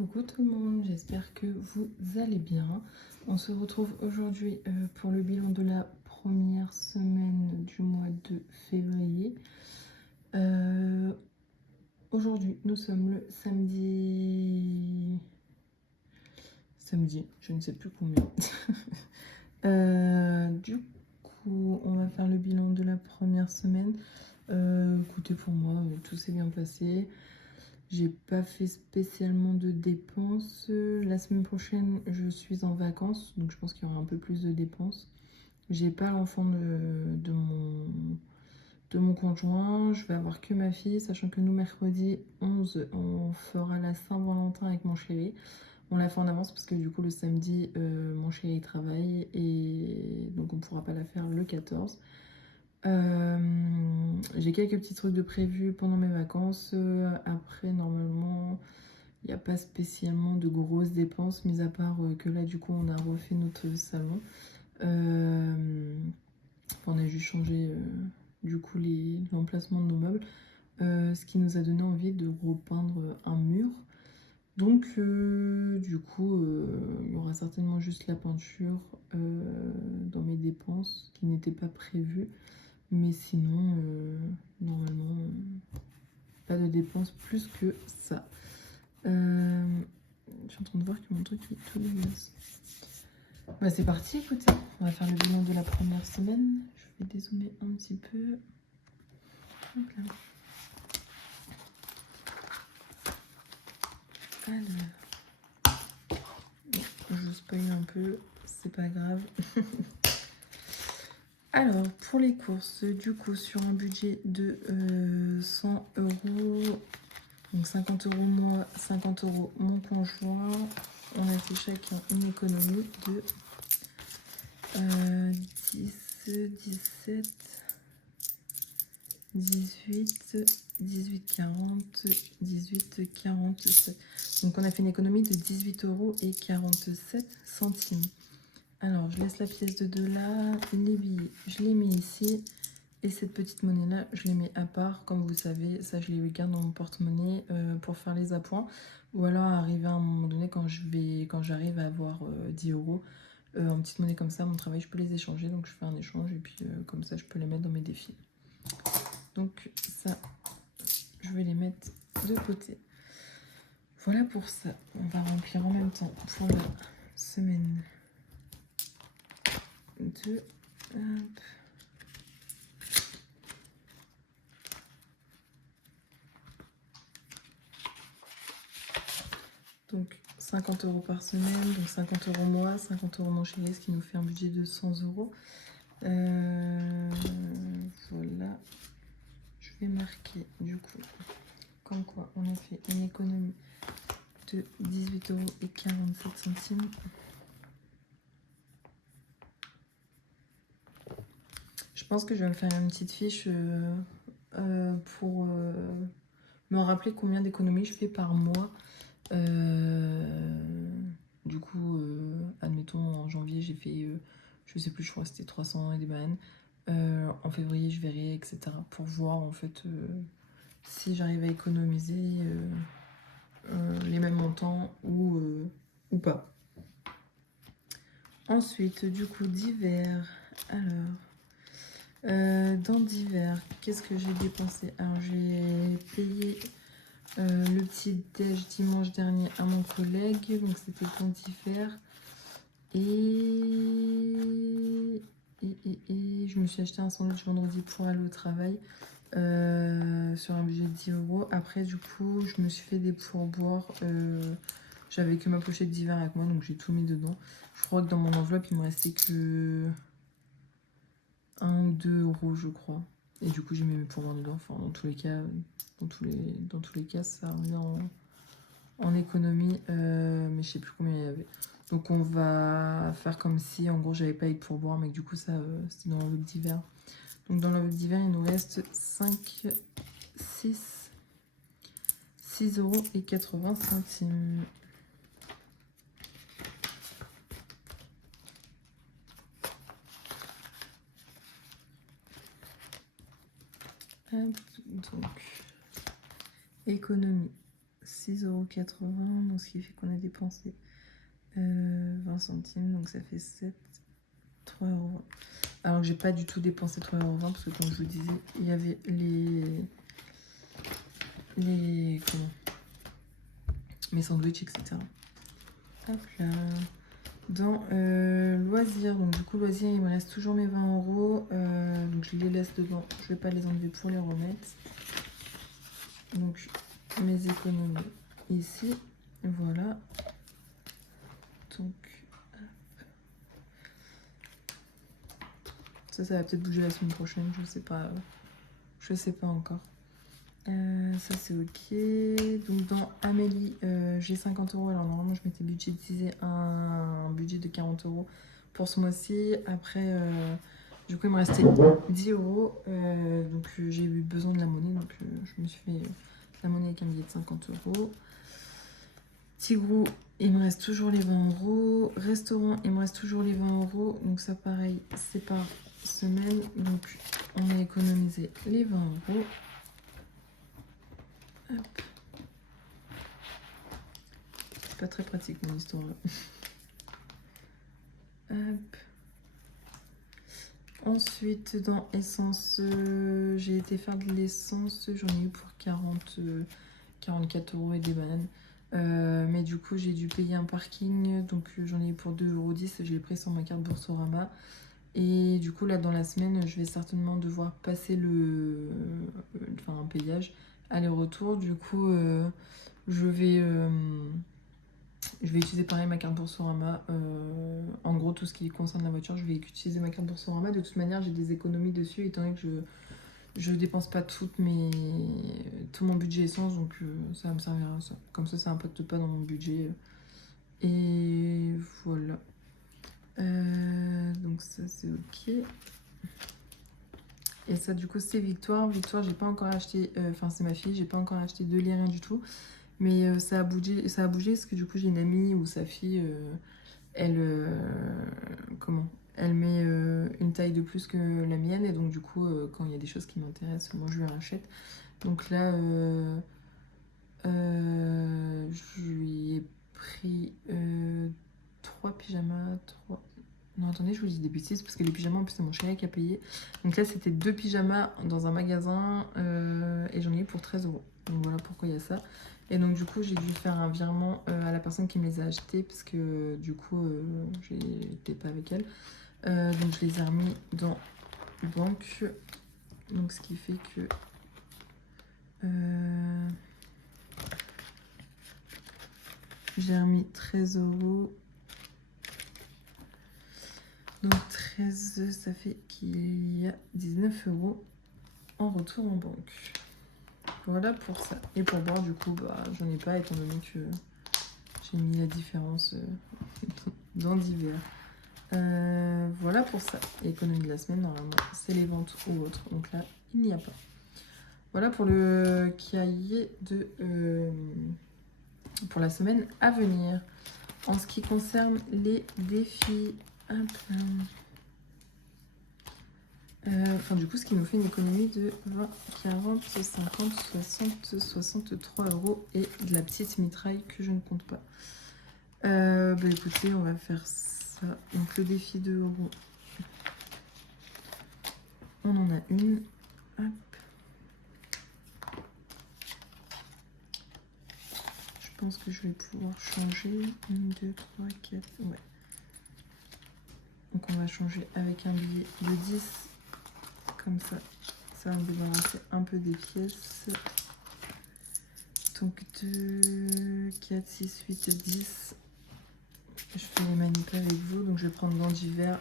Coucou tout le monde, j'espère que vous allez bien. On se retrouve aujourd'hui pour le bilan de la première semaine du mois de février. Aujourd'hui, nous sommes le samedi, je ne sais plus combien. Du coup, on va faire le bilan de la première semaine. Écoutez, pour moi, tout s'est bien passé. J'ai pas fait spécialement de dépenses. La semaine prochaine, je suis en vacances, donc je pense qu'il y aura un peu plus de dépenses. J'ai pas l'enfant de mon conjoint. Je vais avoir que ma fille, sachant que nous, mercredi 11, on fera la Saint-Valentin avec mon chéri. On l'a fait en avance parce que du coup, le samedi, mon chéri travaille et donc on pourra pas la faire le 14. J'ai quelques petits trucs de prévus pendant mes vacances. Après, normalement, il n'y a pas spécialement de grosses dépenses, mis à part que là, du coup, on a refait notre salon. On a juste changé, du coup, l'emplacement de nos meubles. Ce qui nous a donné envie de repeindre un mur. Donc, du coup, il y aura certainement juste la peinture dans mes dépenses qui n'étaient pas prévues. Mais sinon, normalement, pas de dépenses plus que ça. Je suis en train de voir que mon truc est tout dégueulasse. Bah c'est parti, écoutez. On va faire le bilan de la première semaine. Je vais dézoomer un petit peu. Hop là. Alors. Bon, je spoil un peu, c'est pas grave. Alors, pour les courses, du coup, sur un budget de 100 €, donc 50 € moi, 50 € mon conjoint, on a fait chacun une économie de 10, 17, 18, 18, 40, 18, 47. Donc on a fait une économie de 18 € et 47 centimes. Alors, je laisse la pièce de $, les billets, je les mets ici. Et cette petite monnaie-là, je les mets à part. Comme vous savez, ça, je les garde dans mon porte-monnaie pour faire les appoints. Ou alors, arriver à un moment donné, quand j'arrive à avoir 10 € en petite monnaie comme ça, mon travail, je peux les échanger. Donc, je fais un échange et puis comme ça, je peux les mettre dans mes défis. Donc, ça, je vais les mettre de côté. Voilà pour ça. On va remplir en même temps pour la semaine 2. Hop. Donc 50 € par semaine, donc 50 € mois, 50 € mon chéri, ce qui nous fait un budget de 100 €. Voilà. Je vais marquer du coup comme quoi on a fait une économie de 18 € et 47 centimes. Je pense que je vais me faire une petite fiche pour me rappeler combien d'économies je fais par mois. Du coup, admettons, en janvier, j'ai fait, je sais plus, je crois que c'était 300 et des bananes. En février, je verrai, etc. Pour voir, en fait, si j'arrive à économiser les mêmes montants ou pas. Ensuite, du coup, divers. Alors, dans divers, qu'est-ce que j'ai dépensé? Alors, j'ai payé le petit déj dimanche dernier à mon collègue, donc c'était pour divers. Et je me suis acheté un sandwich vendredi pour aller au travail sur un budget de 10 €. Après, du coup, je me suis fait des pourboires. J'avais que ma pochette d'hiver avec moi, donc j'ai tout mis dedans. Je crois que dans mon enveloppe, il me restait que 1 ou 2 €, je crois. Et du coup, j'ai mis mes pourboires dedans. Enfin, dans tous les cas, ça revient en économie. Mais je sais plus combien il y avait. Donc on va faire comme si, en gros, j'avais pas eu de pourboire, mais que du coup, ça, c'était dans l'enveloppe d'hiver. Donc dans l'enveloppe d'hiver, il nous reste 6 € et 80 centimes. Hop, donc, économie 6,80 €, donc ce qui fait qu'on a dépensé 20 centimes, donc ça fait 7, 3 €. Alors que j'ai pas du tout dépensé 3,20 € parce que comme je vous disais, il y avait mes sandwichs, etc. Hop là. Dans loisirs, donc du coup loisirs, il me reste toujours mes 20 €, donc je les laisse dedans, je vais pas les enlever pour les remettre. Donc mes économies ici, voilà. Donc ça va peut-être bouger la semaine prochaine, je sais pas encore. Ça c'est ok. Donc dans Amélie, j'ai 50 €. Alors normalement je m'étais budgétisé un budget de 40 € pour ce mois-ci. Après, du coup il me restait 10 €. Donc j'ai eu besoin de la monnaie, donc je me suis fait la monnaie avec un billet de 50 €. Tigrou, il me reste toujours les 20 €. Restaurant, il me reste toujours les 20 €. Donc ça pareil, c'est par semaine. Donc on a économisé les 20 €. Hop. C'est pas très pratique mon histoire là. Hop. Ensuite dans essence, j'ai été faire de l'essence, j'en ai eu pour 44 € et des bananes. Mais du coup j'ai dû payer un parking, donc j'en ai eu pour 2,10 €, je l'ai pris sur ma carte Boursorama. Et du coup là dans la semaine je vais certainement devoir passer un payage aller-retour. Du coup je vais utiliser pareil ma carte Boursorama. En gros tout ce qui concerne la voiture, je vais utiliser ma carte Boursorama. De toute manière j'ai des économies dessus étant donné que je dépense pas tout mon budget essence, donc ça va me servir à ça. Comme ça impacte pas dans mon budget. Et voilà. Donc ça c'est ok. Et ça du coup c'est Victoire. Victoire j'ai pas encore acheté, c'est ma fille, j'ai pas encore acheté de lait, rien du tout. Mais ça a bougé parce que du coup j'ai une amie où sa fille, elle met une taille de plus que la mienne. Et donc du coup quand il y a des choses qui m'intéressent, moi je lui rachète. Donc là je lui ai pris 3 pyjamas, 3... Non, attendez, je vous dis des bêtises, parce que les pyjamas, en plus, c'est mon chéri qui a payé. Donc là, c'était 2 pyjamas dans un magasin, et j'en ai eu pour 13 €. Donc voilà pourquoi il y a ça. Et donc, du coup, j'ai dû faire un virement à la personne qui me les a achetés, parce que, du coup, j'étais pas avec elle. Donc, je les ai remis dans banque. Donc, ce qui fait que... j'ai remis 13 €. Donc 13, ça fait qu'il y a 19 € en retour en banque. Voilà pour ça. Et pour boire, du coup, j'en ai pas, étant donné que j'ai mis la différence dans divers. Voilà pour ça. Et économie de la semaine, normalement, c'est les ventes ou autres. Donc là, il n'y a pas. Voilà pour le cahier pour la semaine à venir. En ce qui concerne les défis... du coup, ce qui nous fait une économie de 20, 40, 50, 60, 63 € et de la petite mitraille que je ne compte pas. Écoutez, on va faire ça. Donc le défi de €, on en a une. Hop. Je pense que je vais pouvoir changer. 1, 2, 3, 4. Ouais. Donc on va changer avec un billet de 10. Comme ça, ça va me débarrasser un peu des pièces. Donc 2, 4, 6, 8, 10. Je fais les manips avec vous. Donc je vais prendre dans divers.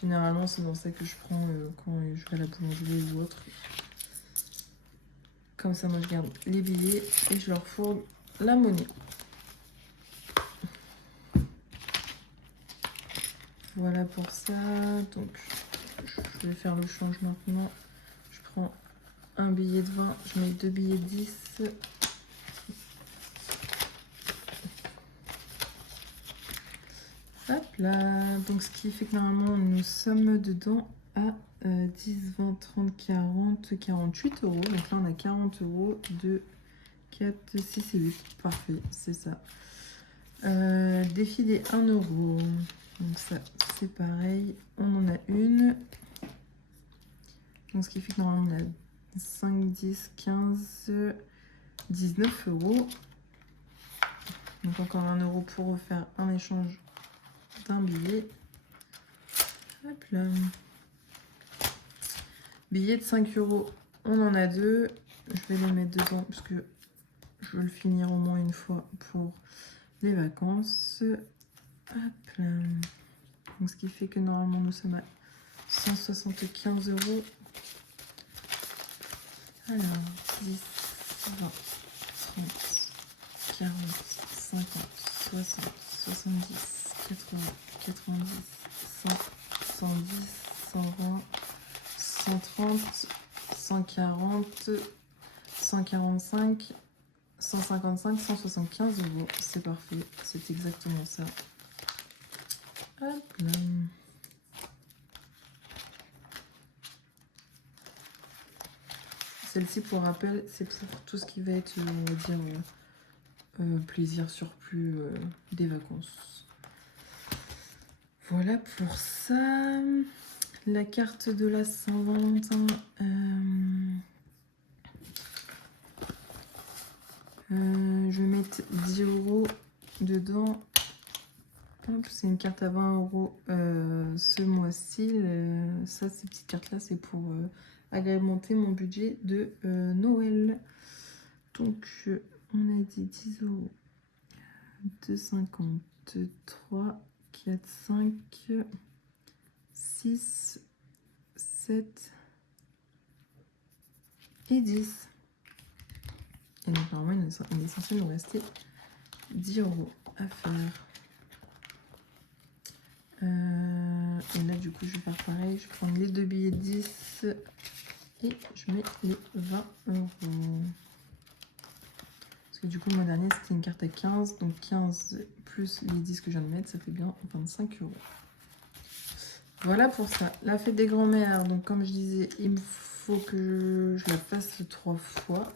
Généralement, c'est dans ça que je prends quand je vais à la boulangerie ou autre. Comme ça, moi, je garde les billets et je leur fourgue la monnaie. Voilà pour ça. Donc, je vais faire le change maintenant. Je prends un billet de 20, je mets 2 billets de 10. Hop là. Donc, ce qui fait que normalement, nous sommes dedans à 10, 20, 30, 40, 48 €. Donc là, on a 40 € de 4, 6 et 8. Parfait, c'est ça. Défilé 1 euro. Donc ça, c'est pareil. On en a une. Donc ce qui fait que normalement, on a 5, 10, 15, 19 euros. Donc encore 1 euro pour refaire un échange d'un billet. Hop là. Billet de 5 euros. On en a deux. Je vais les mettre dedans parce que je veux le finir au moins une fois pour les vacances. Hop là. Donc, ce qui fait que normalement nous sommes à 175 euros. Alors, 10, 20, 30, 40, 50, 60, 70, 80, 90, 100, 110, 120, 130, 140, 145, 155, 175 euros. C'est parfait, c'est exactement ça. Hop là. Celle-ci, pour rappel, c'est pour tout ce qui va être, on va dire, plaisir surplus des vacances. Voilà pour ça. La carte de la Saint-Valentin. Je vais mettre 10 euros dedans. C'est une carte à 20 euros ce mois-ci. Ça, ces petites cartes-là, c'est pour agrémenter mon budget de Noël. Donc, on a dit 10 euros. 2,50, 3, 4, 5, 6, 7 et 10. Et donc, normalement, il est censé nous rester 10 euros à faire. Et là, du coup, je vais faire pareil. Je prends les deux billets de 10 et je mets les 20 euros. Parce que du coup, le mois dernier, c'était une carte à 15. Donc 15 plus les 10 que je viens de mettre, ça fait bien 25 euros. Voilà pour ça. La fête des grands-mères. Donc, comme je disais, il me faut que je la fasse 3 fois.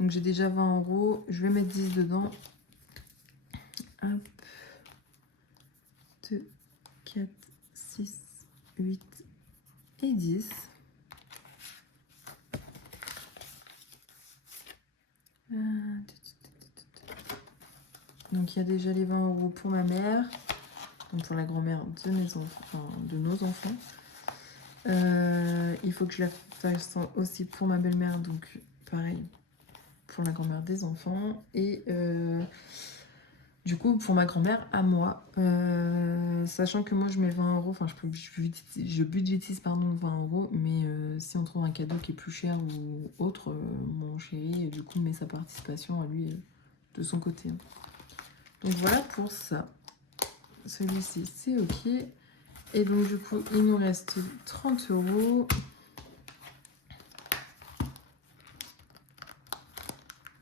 Donc, j'ai déjà 20 euros. Je vais mettre 10 dedans. Hop. 2, 4, 6, 8 et 10. Donc il y a déjà les 20 euros pour ma mère, donc pour la grand-mère de mes enfants, enfin, de nos enfants. Il faut que je la fasse aussi pour ma belle-mère, donc pareil pour la grand-mère des enfants. Et du coup pour ma grand-mère à moi, sachant que moi je mets 20 euros, enfin je budgétise pardon 20 euros, mais si on trouve un cadeau qui est plus cher ou autre, mon chéri du coup met sa participation à lui de son côté. Donc voilà pour ça. Celui-ci, c'est OK. Et donc du coup, il nous reste 30 euros.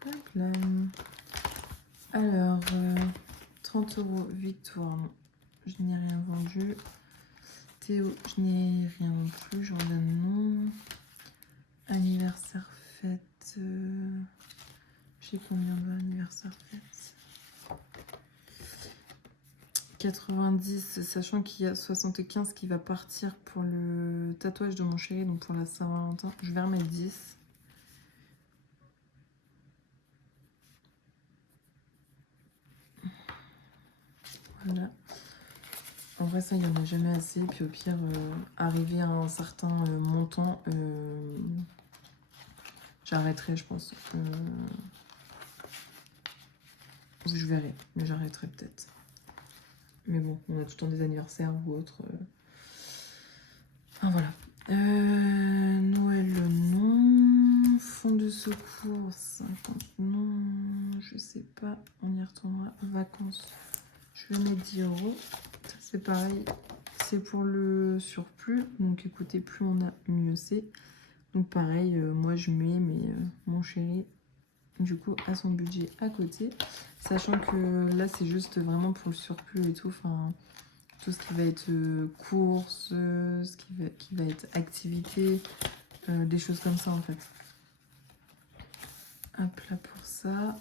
Hop là. Alors, 30 euros, Victoire, non. Je n'ai rien vendu. Théo, je n'ai rien non plus. Jordan, non. Anniversaire fête. J'ai combien d'anniversaire fête? 90, sachant qu'il y a 75 qui va partir pour le tatouage de mon chéri, donc pour la Saint-Valentin. Je vais remettre 10. Voilà. En vrai, ça, il n'y en a jamais assez. Puis au pire, arriver à un certain montant, j'arrêterai, je pense. Je verrai, mais j'arrêterai peut-être. Mais bon, on a tout le temps des anniversaires ou autres. Enfin voilà. Noël, non. Fonds de secours, 50, non. Je sais pas, on y retournera. Vacances, je vais mettre 10 euros. C'est pareil, c'est pour le surplus. Donc écoutez, plus on a, mieux c'est. Donc pareil, moi je mets, mais mon chéri, du coup, a son budget à côté. Sachant que là, c'est juste vraiment pour le surplus et tout. Enfin, tout ce qui va être courses, ce qui va être activité, des choses comme ça en fait. à plat pour ça.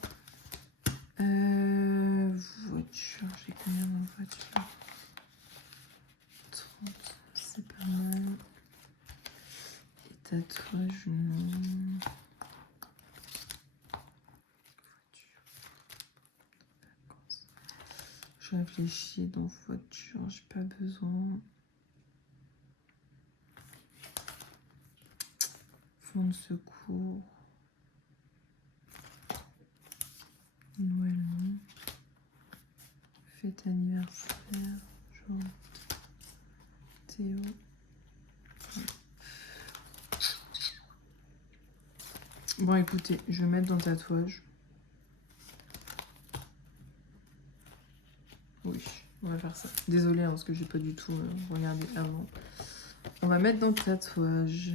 Voiture, j'ai combien en voiture? 30, c'est pas mal. Et tatouage, non. Je réfléchis dans voiture, j'ai pas besoin. Fonds de secours. Noël, non. Fête anniversaire. Genre. Théo. Bon, écoutez, je vais mettre dans tatouage. Oui, on va faire ça. Désolée, hein, parce que j'ai pas du tout regardé avant. On va mettre dans tatouage.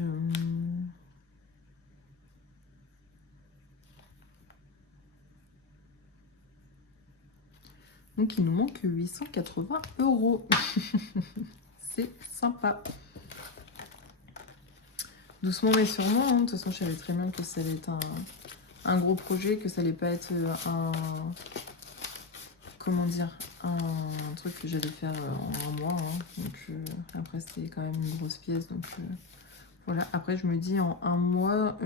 Donc, il nous manque 880 €. C'est sympa. Doucement mais sûrement. Hein. De toute façon, je savais très bien que ça allait être un gros projet, que ça allait pas être un... Comment dire, un truc que j'allais faire en un mois. Hein. Donc, après, c'était quand même une grosse pièce. Donc, voilà. Après, je me dis, en un mois,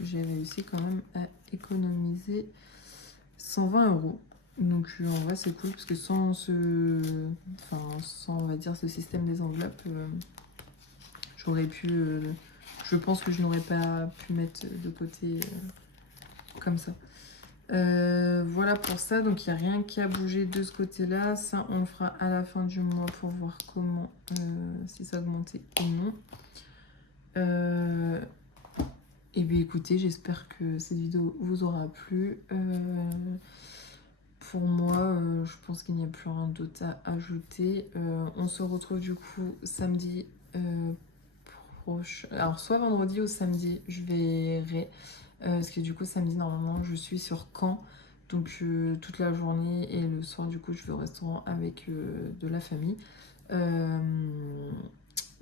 j'ai réussi quand même à économiser 120 €. Donc, en vrai, c'est cool parce que sans on va dire, ce système des enveloppes, j'aurais pu. Je pense que je n'aurais pas pu mettre de côté comme ça. Voilà pour ça, donc il n'y a rien qui a bougé de ce côté-là. Ça, on le fera à la fin du mois pour voir comment, si ça a augmenté ou non. Et bien écoutez, j'espère que cette vidéo vous aura plu. Pour moi, je pense qu'il n'y a plus rien d'autre à ajouter. On se retrouve du coup samedi prochain. Alors soit vendredi ou samedi, je verrai. Parce que du coup samedi normalement je suis sur Caen. Donc toute la journée et le soir du coup je vais au restaurant avec de la famille.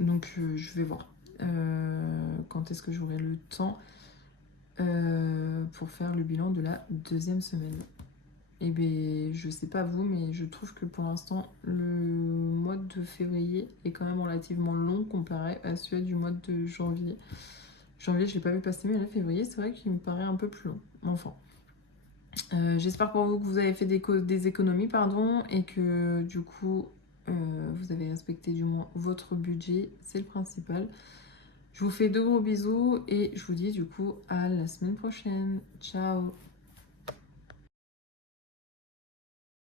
Donc je vais voir quand est-ce que j'aurai le temps pour faire le bilan de la deuxième semaine. Et bien je sais pas vous, mais je trouve que pour l'instant le mois de février est quand même relativement long comparé à celui du mois de janvier. Janvier je l'ai pas vu passer, mais là février c'est vrai qu'il me paraît un peu plus long. Enfin. J'espère pour vous que vous avez fait des économies, pardon, et que du coup vous avez respecté du moins votre budget, c'est le principal. Je vous fais de gros bisous et je vous dis du coup à la semaine prochaine. Ciao!